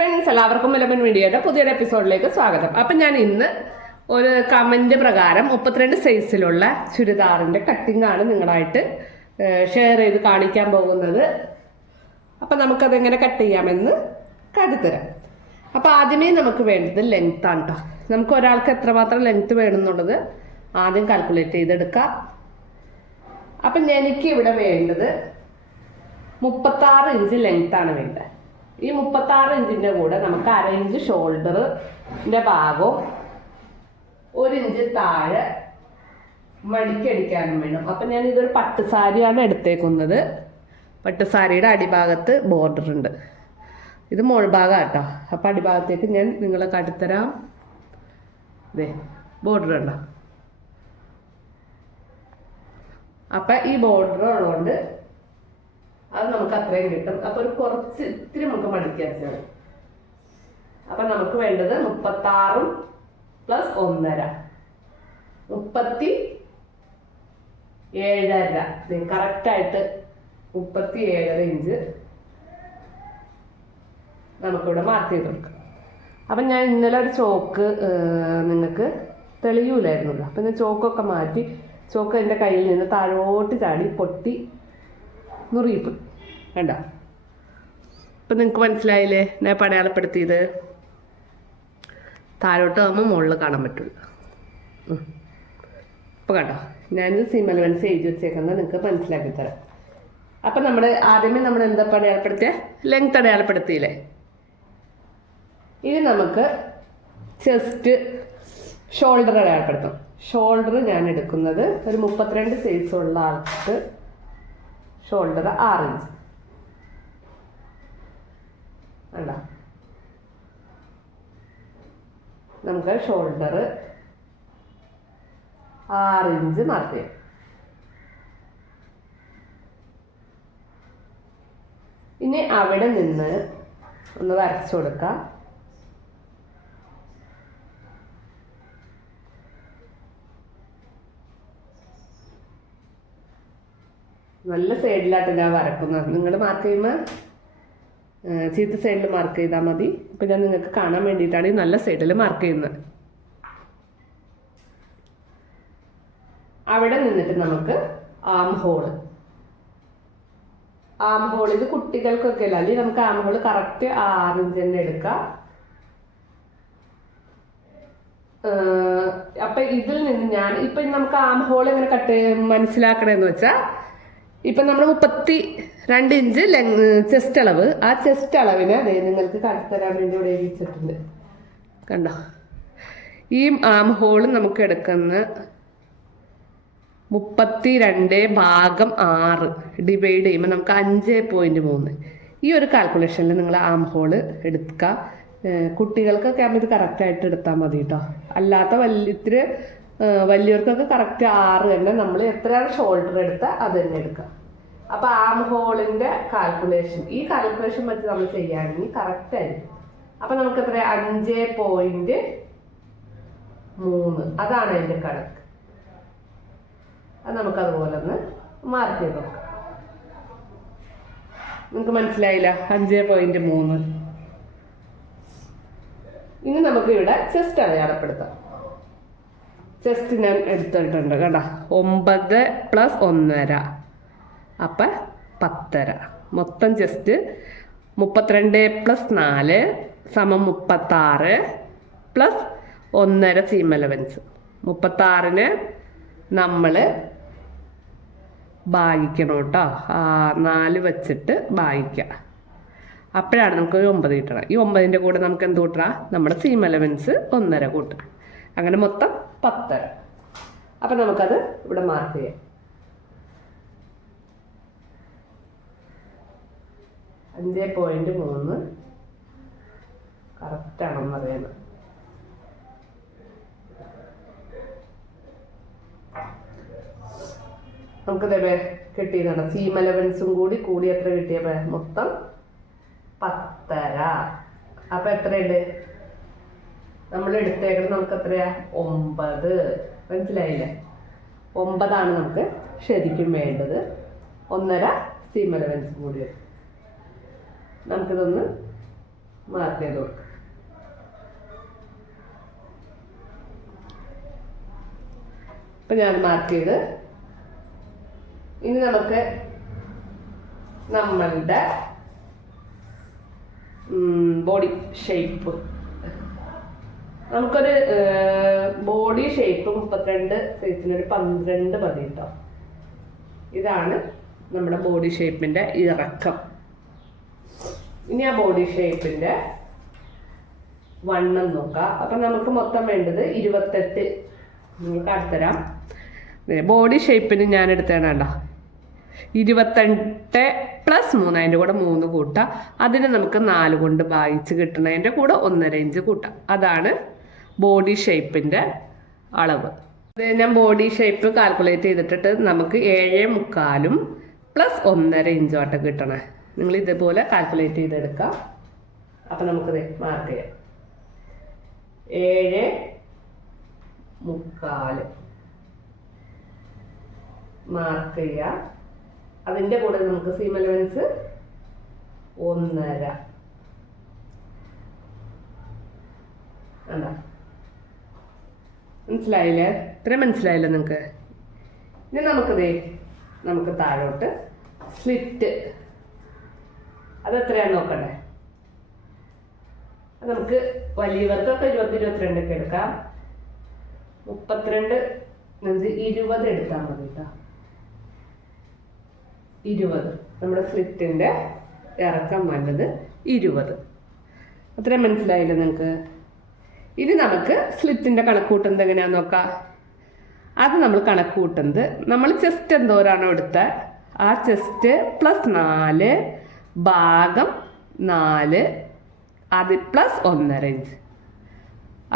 Friends എല്ലാവർക്കും എലമൻ മീഡിയയുടെ പുതിയൊരു എപ്പിസോഡിലേക്ക് സ്വാഗതം. അപ്പം ഞാൻ ഇന്ന് ഒരു കമന്റ് പ്രകാരം മുപ്പത്തിരണ്ട് സൈസിലുള്ള ചുരിദാറിന്റെ കട്ടിംഗ് ആണ് നിങ്ങളായിട്ട് ഷെയർ ചെയ്ത് കാണിക്കാൻ പോകുന്നത്. അപ്പം നമുക്കതെങ്ങനെ കട്ട് ചെയ്യാമെന്ന് കരുതരാം അപ്പോൾ ആദ്യമേ നമുക്ക് വേണ്ടത് ലെങ്ത് ആണ് കേട്ടോ നമുക്ക് ഒരാൾക്ക് എത്രമാത്രം ലെങ്ത് വേണമെന്നുള്ളത് ആദ്യം കാൽക്കുലേറ്റ് ചെയ്തെടുക്കാം. അപ്പം എനിക്ക് ഇവിടെ വേണ്ടത് മുപ്പത്താറ് ഇഞ്ച് ലെങ്ത്താണ് വേണ്ടത്. ഈ മുപ്പത്താറ് ഇഞ്ചിന്റെ കൂടെ നമുക്ക് അര ഇഞ്ച് ഷോൾഡറിന്റെ ഭാഗവും ഒരു ഇഞ്ച് താഴെ മടിക്കടിക്കാനും വേണം. അപ്പം ഞാൻ ഇതൊരു പട്ട് സാരിയാണ് എടുത്തേക്കുന്നത്. പട്ട് സാരിയുടെ അടിഭാഗത്ത് ബോർഡർ ഉണ്ട്. ഇത് മോൾ ഭാഗം കേട്ടോ അപ്പം അടിഭാഗത്തേക്ക് ഞാൻ നിങ്ങളെ കടുത്തരാം ഇതേ ബോർഡർ ഉണ്ടോ? അപ്പം ഈ ബോർഡർ ഉള്ളതുകൊണ്ട് അത് നമുക്ക് അത്രയും കിട്ടും. അപ്പൊ ഒരു കുറച്ച് ഇത്തിരി നമുക്ക് മടുക്കി വെച്ചാൽ അപ്പൊ നമുക്ക് വേണ്ടത് മുപ്പത്താറും പ്ലസ് ഒന്നര. മുപ്പത്തി ഏഴര. കറക്റ്റായിട്ട് മുപ്പത്തി ഏഴര ഇഞ്ച് നമുക്കിവിടെ മാർക്ക് ചെയ്ത് കൊടുക്കാം. അപ്പം ഞാൻ ഇന്നലെ ഒരു ചോക്ക് നിങ്ങൾക്ക് തെളിയൂലായിരുന്നല്ലോ. അപ്പം ഞാൻ ചോക്കൊക്കെ മാറ്റി ചോക്ക് എന്റെ കയ്യിൽ നിന്ന് താഴോട്ട് ചാടി പൊട്ടി നുറിയിപ്പ് വേണ്ട ഇപ്പം നിങ്ങൾക്ക് മനസ്സിലായില്ലേ? ഞാൻ പടയാളപ്പെടുത്തിയത്. താഴോട്ട് ആകുമ്പോൾ മുകളിൽ കാണാൻ പറ്റുള്ളൂ. ഇപ്പോൾ കണ്ടോ? ഞാനിത് സിം അലവൻസ് എഴുതി വെച്ചേക്കുന്നത് നിങ്ങൾക്ക് മനസ്സിലാക്കി തരാം. അപ്പം നമ്മൾ ആദ്യമേ നമ്മൾ എന്താ പടയാളപ്പെടുത്തിയ? ലെങ്ത് അടയാളപ്പെടുത്തിയില്ലേ? ഇനി നമുക്ക് ചെസ്റ്റ് ഷോൾഡർ അടയാളപ്പെടുത്തും. ഷോൾഡർ ഞാൻ എടുക്കുന്നത് ഒരു മുപ്പത്തിരണ്ട് സൈസുള്ള ആൾക്ക് ഷോൾഡർ ആറ് ഇഞ്ച് വേണ്ട നമുക്ക് ഷോൾഡർ ആറ് ഇഞ്ച് മാർക്ക് ചെയ്യാം. ഇനി അവിടെ നിന്ന് ഒന്ന് വരച്ചു കൊടുക്കാം. നല്ല സൈഡിലാട്ട് ഞാൻ വരക്കുന്നത്. നിങ്ങൾ മാർക്ക് ചെയ്യുമ്പോൾ ചീത്ത സൈഡിൽ മാർക്ക് ചെയ്താൽ മതി. ഇപ്പം ഞാൻ നിങ്ങൾക്ക് കാണാൻ വേണ്ടിയിട്ടാണ് ഈ നല്ല സൈഡിൽ മാർക്ക് ചെയ്യുന്നത്. അവിടെ നിന്നിട്ട് നമുക്ക് ആം ഹോൾ ആം ഇത് കുട്ടികൾക്കൊക്കെ അല്ല? അല്ലെങ്കിൽ നമുക്ക് ആം ഹോൾ കറക്റ്റ് ആറിഞ്ച് തന്നെ എടുക്കാം. അപ്പൊ ഇതിൽ നിന്ന് ഞാൻ ഇപ്പൊ നമുക്ക് ആം ഹോൾ എങ്ങനെ കട്ട് മനസ്സിലാക്കണമെന്ന് വെച്ചാൽ ഇപ്പം നമ്മൾ മുപ്പത്തി രണ്ട് ഇഞ്ച് ലെങ് ചെസ്റ്റ് അളവ്. ആ ചെസ്റ്റ് അളവിന് അതെ നിങ്ങൾക്ക് കാട്ടിത്തരാൻ വേണ്ടി ഇവിടെ എഴുതിച്ചിട്ടുണ്ട് കണ്ടോ? ഈ ആം ഹോൾ നമുക്ക് എടുക്കുന്ന മുപ്പത്തി രണ്ട് ഭാഗം ആറ് ഡിവൈഡ് ചെയ്യുമ്പോൾ നമുക്ക് അഞ്ച് പോയിന്റ് മൂന്ന്. ഈ ഒരു കാൽക്കുലേഷനിൽ നിങ്ങൾ ആം ഹോൾ എടുക്കുക. കുട്ടികൾക്കൊക്കെ ആകുമ്പോൾ ഇത് കറക്റ്റായിട്ട് എടുത്താൽ മതി കേട്ടോ. അല്ലാത്ത വലിയ ഇത്തിരി വലിയവർക്കൊക്കെ കറക്റ്റ് ആറ് തന്നെ നമ്മൾ എത്രയാണ് ഷോൾഡർ എടുത്താൽ അത് തന്നെ എടുക്കുക അപ്പൊ ആം ഹോളിന്റെ കാൽക്കുലേഷൻ ഈ കാൽക്കുലേഷൻ വെച്ച് നമ്മൾ ചെയ്യുകയാണെങ്കിൽ കറക്റ്റ് ആയിരിക്കും. അപ്പൊ നമുക്ക് എത്ര അഞ്ച് പോയിന്റ് മൂന്ന്. അതാണ് അതിന്റെ കണക്ക്. അത് നമുക്ക് അതുപോലെ ഒന്ന് മാർക്ക് ചെയ്ത് നോക്കാം. നിങ്ങൾക്ക് മനസ്സിലായില്ല? അഞ്ച് പോയിന്റ് മൂന്ന്. ഇനി നമുക്ക് ഇവിടെ ചെസ്റ്റ് അടയാളപ്പെടുത്താം. ചെസ്റ്റ് ഞാൻ എടുത്തിട്ടുണ്ട് കേട്ടോ ഒമ്പത് പ്ലസ് ഒന്നര. അപ്പം പത്തര. മൊത്തം ജസ്റ്റ് മുപ്പത്തിരണ്ട് പ്ലസ് നാല് സമം മുപ്പത്താറ് പ്ലസ് ഒന്നര സീം അലവൻസ് മുപ്പത്താറിന് നമ്മൾ ഭാഗിക്കണം കേട്ടോ. നാല് വെച്ചിട്ട് ഭാഗിക്കുക അപ്പോഴാണ് നമുക്ക് ഒമ്പത് കിട്ടണം. ഈ ഒമ്പതിന്റെ കൂടെ നമുക്ക് എന്ത് കൂട്ടണം? നമ്മുടെ സീം അലവൻസ് ഒന്നര കൂട്ടണം. അങ്ങനെ മൊത്തം പത്തര. അപ്പം നമുക്കത് ഇവിടെ മാർക്ക് ചെയ്യാം. അഞ്ച് പോയിന്റ് മൂന്ന്. കറക്റ്റാണെന്ന് പറയുന്നത് നമുക്ക് ഇതേ കിട്ടിയതാണ്. സീം അലവൻസും കൂടി കൂടി എത്ര കിട്ടിയപ്പോ മൊത്തം പത്തര. അപ്പൊ എത്രയുണ്ട്? നമ്മൾ എടുത്തേക്കുന്നത് നമുക്ക് എത്രയാ? ഒമ്പത്. മനസ്സിലായില്ലേ? ഒമ്പതാണ് നമുക്ക് ശരിക്കും വേണ്ടത്. ഒന്നര സീം അലവൻസും കൂടി. നമുക്കിതൊന്ന് മാർക്ക് ചെയ്ത് കൊടുക്കാം. ഇപ്പൊ ഞാൻ മാർക്ക് ചെയ്ത് ഇനി നമുക്ക് നമ്മളുടെ ബോഡി ഷേപ്പ് നമുക്കൊരു ബോഡി ഷേപ്പ് മുപ്പത്തിരണ്ട് സൈസിന് ഒരു പന്ത്രണ്ട് മതി കേട്ടോ ഇതാണ് നമ്മുടെ ബോഡി ഷേപ്പിന്റെ ഇറക്കം. ഇനി ആ ബോഡി ഷേപ്പിന്റെ വണ്ണം നോക്കാം. അപ്പൊ നമുക്ക് മൊത്തം വേണ്ടത് ഇരുപത്തെട്ട്. നിങ്ങൾക്ക് അടുത്തരാം ബോഡി ഷേപ്പിന് ഞാൻ എടുത്തേണ്ട കണ്ടോ. ഇരുപത്തെട്ട് പ്ലസ് മൂന്ന് അതിന്റെ കൂടെ മൂന്ന് കൂട്ടാം. അതിന് നമുക്ക് നാല് കൊണ്ട് വായിച്ച് കിട്ടുന്നതിന്റെ കൂടെ ഒന്നര ഇഞ്ച് കൂട്ടാം. അതാണ് ബോഡി ഷേപ്പിന്റെ അളവ്. അത് ഞാൻ ബോഡി ഷേപ്പ് കാൽക്കുലേറ്റ് ചെയ്തിട്ടിട്ട് നമുക്ക് ഏഴ് മുക്കാലും പ്ലസ് ഒന്നര ഇഞ്ചോട്ടം കിട്ടണേ. നിങ്ങൾ ഇതുപോലെ കാൽക്കുലേറ്റ് ചെയ്തെടുക്കാം. അപ്പം നമുക്കത് മാർക്ക് ചെയ്യാം. ഏഴ് മുക്കാൽ. മാർക്ക് ചെയ്യുക അതിന്റെ കൂടെ നമുക്ക് സീം അലവൻസ് ഒന്നര. എന്താ മനസ്സിലായില്ലേ? ഇത്ര മനസ്സിലായില്ലേ നിങ്ങൾക്ക് ഇനി നമുക്കിതേ നമുക്ക് താഴോട്ട് സ്ലിറ്റ്. അത് എത്രയാന്ന് നോക്കണ്ടേ? അത് നമുക്ക് വലിയവർക്കൊക്കെ ഇരുപത് ഇരുപത്തിരണ്ടൊക്കെ എടുക്കാം. മുപ്പത്തിരണ്ട് ഇരുപത് എടുത്താൽ മതി കേട്ടോ. ഇരുപത്. നമ്മുടെ സ്ലിറ്റിന്റെ ഇറക്കം വന്നത് ഇരുപത്. അത്രയും മനസ്സിലായില്ലേ നിങ്ങൾക്ക് ഇനി നമുക്ക് സ്ലിറ്റിന്റെ കണക്ക് കൂട്ടുന്നത് എങ്ങനെയാന്ന് നോക്കാം. അത് നമ്മൾ കണക്ക് കൂട്ടുന്നത് നമ്മൾ ചെസ്റ്റ് എന്തോരാണോ എടുത്ത? ആ ചെസ്റ്റ് പ്ലസ് നാല് ഭാഗം നാല് അത് പ്ലസ് ഒന്നര ഇഞ്ച്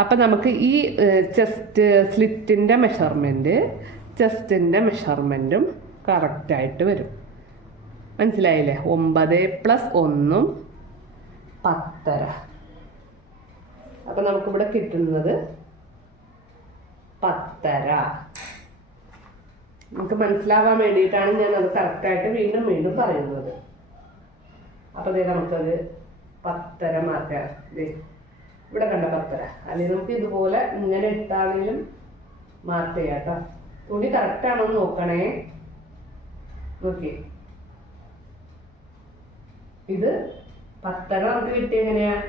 അപ്പം നമുക്ക് ഈ ചെസ്റ്റ് സ്ലിറ്റിന്റെ മെഷർമെന്റ് ചെസ്റ്റിന്റെ മെഷർമെന്റും കറക്റ്റായിട്ട് വരും. മനസ്സിലായില്ലേ? ഒമ്പത് പ്ലസ് ഒന്നും പത്തര. അപ്പം നമുക്കിവിടെ കിട്ടുന്നത് പത്തര. നമുക്ക് മനസ്സിലാവാൻ വേണ്ടിയിട്ടാണ് ഞാൻ അത് കറക്റ്റായിട്ട് വീണ്ടും വീണ്ടും പറയുന്നത്. അപ്പോൾ ദേ നമുക്കത് പത്തര മാറ്റാം. ഇവിടെ കണ്ട പത്തര. അല്ലെങ്കിൽ നമുക്ക് ഇതുപോലെ ഇങ്ങനെ ഇട്ടാണെങ്കിലും മാർക്ക് ചെയ്യാം കേട്ടോ. തുണി കറക്റ്റ് ആണോ എന്ന് നോക്കണേ. നോക്കി. ഇത് പത്തര നമുക്ക് കിട്ടിയ എങ്ങനെയാ?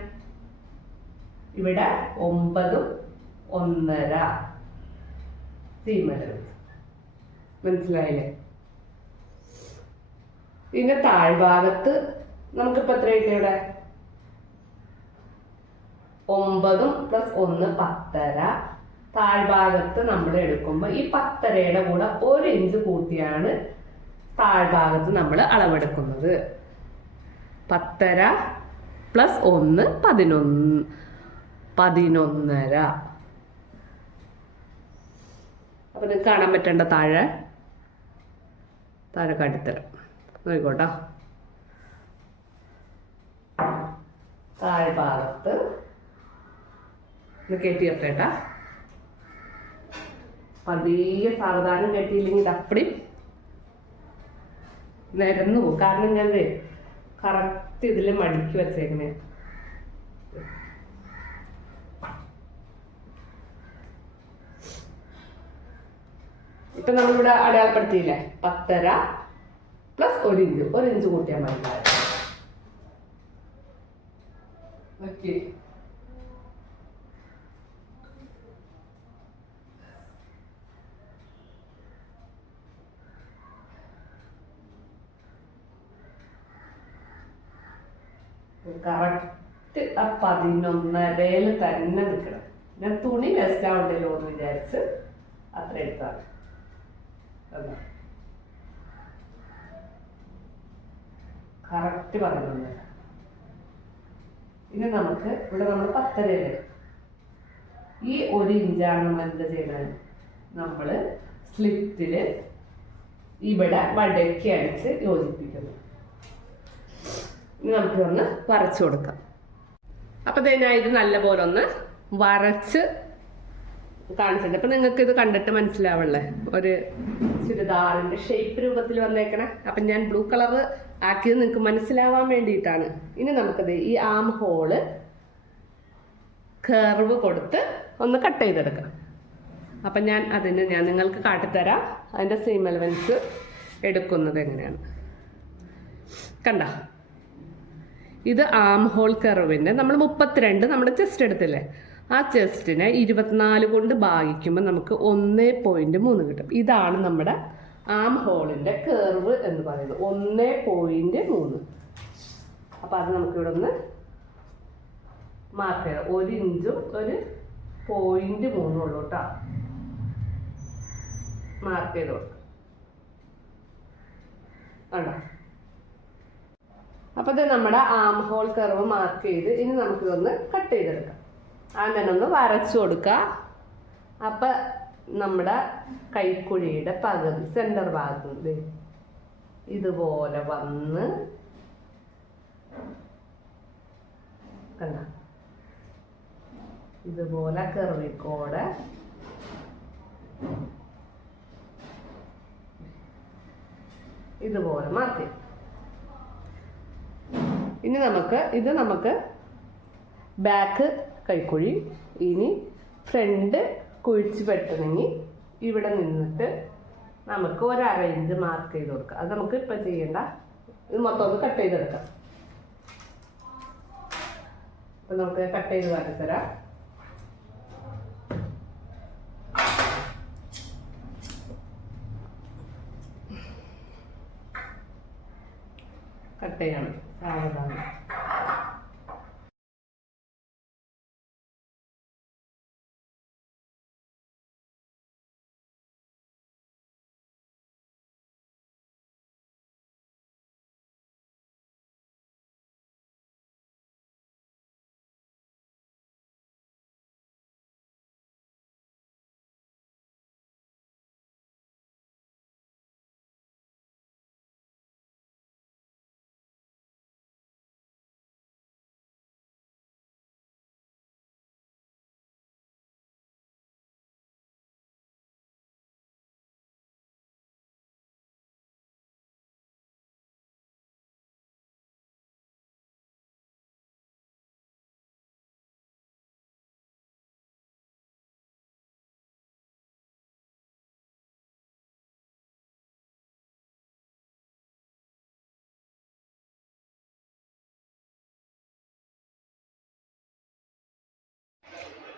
ഇവിടെ ഒമ്പതും ഒന്നര. സീമരം മനസ്സിലായില്ലേ? പിന്നെ താഴ്ഭാഗത്ത് നമുക്കിപ്പോ എത്ര കിട്ടി ഇവിടെ? ഒമ്പതും പ്ലസ് ഒന്ന് പത്തര. താഴ്ഭാഗത്ത് നമ്മൾ എടുക്കുമ്പോൾ ഈ പത്തരയുടെ കൂടെ ഒരു ഇഞ്ച് കൂട്ടിയാണ് താഴ്ഭാഗത്ത് നമ്മൾ അളവെടുക്കുന്നത്. പത്തര പ്ലസ് ഒന്ന് പതിനൊന്ന്. പതിനൊന്നര. അപ്പൊ നിങ്ങൾക്ക് കാണാൻ പറ്റേണ്ട താഴെ? താഴെ കാട്ടിത്തരാം നോയിക്കോട്ടോ താഴ്ഭാഗത്ത് ഇത് കെട്ടി വെക്കേട്ടാ പതിയെ സാവധാനം കെട്ടിയില്ലെങ്കിൽ അപ്പടി നിരന്നു പോകും. കാരണം ഞാൻ കറക്റ്റ് ഇതിൽ മടുക്കി വെച്ചേക്കണേ ഇപ്പൊ നമ്മളിവിടെ അടയാളപ്പെടുത്തിയില്ലേ? പത്തര പ്ലസ് ഒരു ഇഞ്ച്. ഒരു ഇഞ്ച് കൂട്ടിയാൽ മതി ഓക്കെ കറക്റ്റ് ആ പതിനൊന്നരയിൽ തന്നെ നിൽക്കണം ഞാൻ തുണി വേസ്റ്റ് ആവണ്ടല്ലോ എന്ന് വിചാരിച്ച് അത്ര എടുത്താണ് കറക്റ്റ് പറയുന്നുണ്ട്. ഇനി നമുക്ക് ഇവിടെ നമ്മൾ പത്തരയിൽ ഈ ഒരു ഇഞ്ചാണ് നമ്മൾ എന്താ ചെയ്യുന്നത്? നമ്മൾ സ്ലിപ്പിൽ ഇവിടെ വടക്കി അടിച്ച് യോജിപ്പിക്കുന്നു. ഇനി നമുക്ക് ഒന്ന് വരച്ചു കൊടുക്കാം. അപ്പൊ ഞാൻ ഇത് നല്ലപോലെ ഒന്ന് വരച്ച് കാണിച്ചിട്ടുണ്ട്. അപ്പൊ നിങ്ങൾക്ക് ഇത് കണ്ടിട്ട് മനസ്സിലാവണല്ലേ? ഒരു ചുരിദാറിന്റെ ഷേപ്പ് രൂപത്തിൽ വന്നേക്കണേ. അപ്പൊ ഞാൻ ബ്ലൂ കളർ ആക്കിയത് നിങ്ങൾക്ക് മനസ്സിലാവാൻ വേണ്ടിയിട്ടാണ്. ഇനി നമുക്കത് ഈ ആം ഹോൾ കർവ് കൊടുത്ത് ഒന്ന് കട്ട് ചെയ്തെടുക്കാം അപ്പം ഞാൻ അതിന് ഞാൻ നിങ്ങൾക്ക് കാട്ടിത്തരാം. അതിന്റെ സെയിം എലവൻസ് എടുക്കുന്നത് എങ്ങനെയാണ്? കണ്ട? ഇത് ആം ഹോൾ കർവിന്റെ നമ്മൾ മുപ്പത്തിരണ്ട് നമ്മുടെ ചെസ്റ്റ് എടുത്തില്ലേ? ആ ചെസ്റ്റിനെ ഇരുപത്തിനാല് കൊണ്ട് ഭാഗിക്കുമ്പോൾ നമുക്ക് ഒന്ന് പോയിന്റ് മൂന്ന് കിട്ടും. ഇതാണ് നമ്മുടെ ആം ഹോളിന്റെ കർവ് എന്ന് പറയുന്നത്. ഒന്ന് പോയിന്റ് മൂന്ന്. അപ്പോൾ അത് നമുക്കിവിടെ ഒന്ന് മാർക്ക് ചെയ്യാം ഒരു ഇഞ്ചും ഒരു പോയിന്റ് മൂന്നും ഉള്ളൂ കേട്ടോ. മാർക്ക് ചെയ്ത് കൊടുക്കാം. അപ്പോൾ ഇത് നമ്മുടെ ആം ഹോൾ കർവ് മാർക്ക് ചെയ്ത് ഇനി നമുക്കിതൊന്ന് കട്ട് ചെയ്തെടുക്കാം. അങ്ങനെ ഒന്ന് വരച്ചു കൊടുക്കുക അപ്പം നമ്മുടെ കൈക്കുഴിയുടെ പകുതി സെന്റർ ഭാഗത്ത് ഇതുപോലെ വന്ന് കണ്ട? ഇതുപോലെ കെറിക്കോടെ ഇതുപോലെ മാറ്റി. ഇനി നമുക്ക് ഇത് നമുക്ക് ബാക്ക് കൈക്കുഴി ഇനി ഫ്രണ്ട് കുഴിച്ച് പെട്ടണമെങ്കിൽ ഇവിടെ നിന്നിട്ട് നമുക്ക് ഒരു അര ഇഞ്ച് മാർക്ക് ചെയ്ത് കൊടുക്കാം. അത് നമുക്ക് ഇപ്പം ചെയ്യേണ്ട ഇത് മൊത്തം ഒന്ന് കട്ട് ചെയ്തെടുക്കാം. അപ്പം നമുക്ക് കട്ട് ചെയ്ത് വരത്തരാം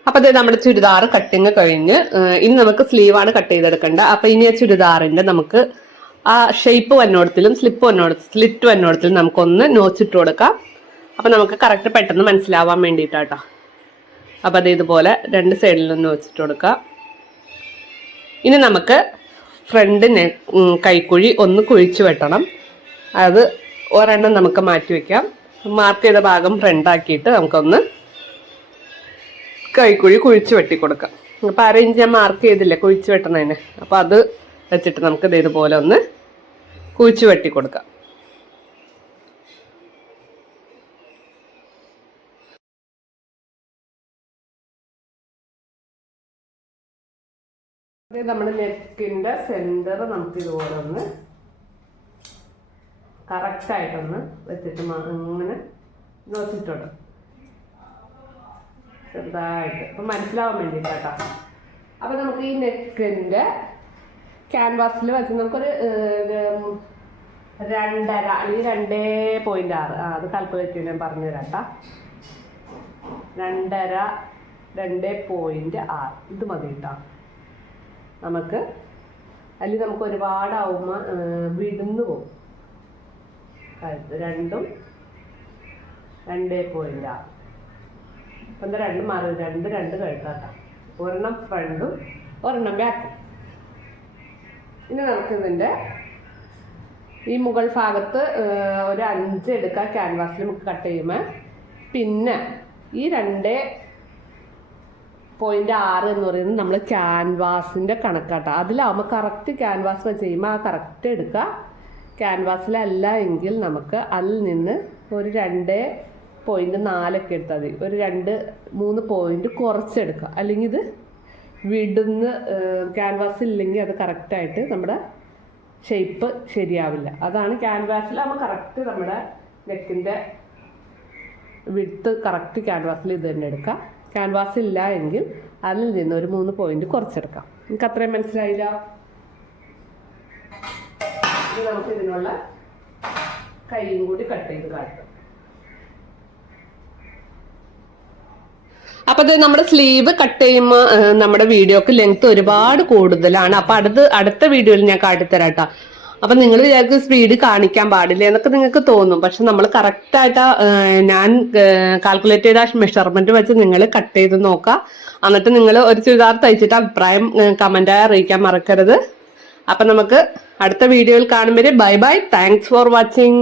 അപ്പൊ അതെ നമ്മുടെ ചുരിദാർ കട്ടിങ് കഴിഞ്ഞ് ഇനി നമുക്ക് സ്ലീവാണ് കട്ട് ചെയ്തെടുക്കേണ്ടത് അപ്പൊ ഇനി ആ ചുരിദാറിന്റെ നമുക്ക് ആ ഷേപ്പ് വന്നോടത്തിലും സ്ലിപ്പ് വന്നോട സ്ലിറ്റ് വന്നോടത്തിലും നമുക്കൊന്ന് നോച്ചിട്ട് കൊടുക്കാം. അപ്പൊ നമുക്ക് കറക്റ്റ് പെട്ടെന്ന് മനസ്സിലാവാൻ വേണ്ടിയിട്ടാട്ടോ അപ്പൊ അത് ഇതുപോലെ രണ്ട് സൈഡിലും നോച്ചിട്ട് കൊടുക്കാം. ഇനി നമുക്ക് ഫ്രണ്ട് കൈക്കുഴി ഒന്ന് കുഴിച്ചു വെട്ടണം. അത് ഒരെണ്ണം നമുക്ക് മാറ്റി വെക്കാം. മാർക്ക് ചെയ്ത ഭാഗം ഫ്രണ്ട് ആക്കിയിട്ട് നമുക്കൊന്ന് കൈക്കുഴി കുഴിച്ച് വെട്ടി കൊടുക്കാം. അര ഇഞ്ച് ഞാൻ മാർക്ക് ചെയ്തില്ലേ കുഴിച്ച് വെട്ടണതിന് അപ്പോൾ അത് വെച്ചിട്ട് നമുക്ക് ഇത് ഇതുപോലെ ഒന്ന് കുഴിച്ച് വെട്ടി കൊടുക്കാം. നമ്മുടെ നെക്കിന്റെ സെന്റർ നമുക്ക് ഇതുപോലെ ഒന്ന് കറക്റ്റായിട്ടൊന്ന് വെച്ചിട്ട് അങ്ങനെ നോക്കിയിട്ടുണ്ട് ചെറുതായിട്ട്. അപ്പം മനസ്സിലാവാൻ വേണ്ടിയിട്ട് കേട്ടോ അപ്പം നമുക്ക് ഈ നെക്കിന്റെ ക്യാൻവാസിൽ വെച്ച് നമുക്കൊരു രണ്ടര അല്ലെങ്കിൽ രണ്ടേ പോയിന്റ് ആറ്. ആ അത് കാൽക്കുലേറ്റ് ഞാൻ പറഞ്ഞു തരാം കേട്ടോ രണ്ടര രണ്ടേ പോയിന്റ് ആറ്. ഇത് മതി കേട്ടോ നമുക്ക് അല്ലെങ്കിൽ നമുക്ക് ഒരുപാടാവുമ്പോൾ വിടുന്നു പോകും രണ്ടും രണ്ടേ പോയിന്റ് ആറ്. അപ്പം രണ്ട് മാറി രണ്ട് രണ്ട് കഴുത്താട്ടാം ഒരെണ്ണം ഫ്രണ്ടും ഒരെണ്ണം ബാക്കും. ഇനി നമുക്കിതിന്റെ ഈ മുകൾ ഭാഗത്ത് ഒരു അഞ്ച് എടുക്കാം. ക്യാൻവാസിൽ നമുക്ക് കട്ട് ചെയ്യുമ്പോൾ പിന്നെ ഈ രണ്ട് പോയിന്റ് ആറ് എന്ന് പറയുന്നത് നമ്മൾ ക്യാൻവാസിന്റെ കണക്കാട്ടോ. അതിലാവുമ്പോൾ കറക്റ്റ് ക്യാൻവാസ് ചെയ്യുമ്പോൾ ആ കറക്റ്റ് എടുക്കുക ക്യാൻവാസിലല്ല എങ്കിൽ നമുക്ക് അതിൽ നിന്ന് ഒരു രണ്ട് പോയിന്റ് നാലൊക്കെ എടുത്താൽ മതി. ഒരു രണ്ട് മൂന്ന് പോയിന്റ് കുറച്ചെടുക്കുക. അല്ലെങ്കിൽ ഇത് വിടുന്ന് ക്യാൻവാസ് ഇല്ലെങ്കിൽ അത് കറക്റ്റായിട്ട് നമ്മുടെ ഷേപ്പ് ശരിയാവില്ല. അതാണ് ക്യാൻവാസിൽ നമ്മൾ കറക്റ്റ് നമ്മുടെ നെക്കിന്റെ വിടുത്ത് കറക്റ്റ് ക്യാൻവാസിൽ ഇത് തന്നെ എടുക്കാം ക്യാൻവാസ് ഇല്ല എങ്കിൽ അതിൽ നിന്ന് ഒരു മൂന്ന് പോയിന്റ് കുറച്ചെടുക്കാം. നിങ്ങൾക്ക് അത്രയും മനസ്സിലായില്ല? നമുക്ക് ഇതിനുള്ള കൈയും കൂടി കട്ട് ചെയ്ത് കാട്ടാം അപ്പൊ അത് നമ്മുടെ സ്ലീവ് കട്ട് ചെയ്യുമ്പോൾ നമ്മുടെ വീഡിയോക്ക് ലെങ്ത് ഒരുപാട് കൂടുതലാണ്. അപ്പൊ അടുത്ത് അടുത്ത വീഡിയോയിൽ ഞാൻ കാട്ടിത്തരാം കേട്ടോ അപ്പൊ നിങ്ങൾ വിചാരിക്കും സ്പീഡ് കാണിക്കാൻ പാടില്ല എന്നൊക്കെ നിങ്ങൾക്ക് തോന്നും. പക്ഷെ നമ്മൾ കറക്റ്റ് ആയിട്ട് ഞാൻ കാൽക്കുലേറ്റ് ചെയ്ത മെഷർമെന്റ് വെച്ച് നിങ്ങൾ കട്ട് ചെയ്ത് നോക്കുക എന്നിട്ട് നിങ്ങൾ ഒരു ചുരിദാർ തയ്ച്ചിട്ട് അഭിപ്രായം കമന്റായി അറിയിക്കാൻ മറക്കരുത്. അപ്പൊ നമുക്ക് അടുത്ത വീഡിയോയിൽ കാണുമ്പോൾ bye bye thanks for watching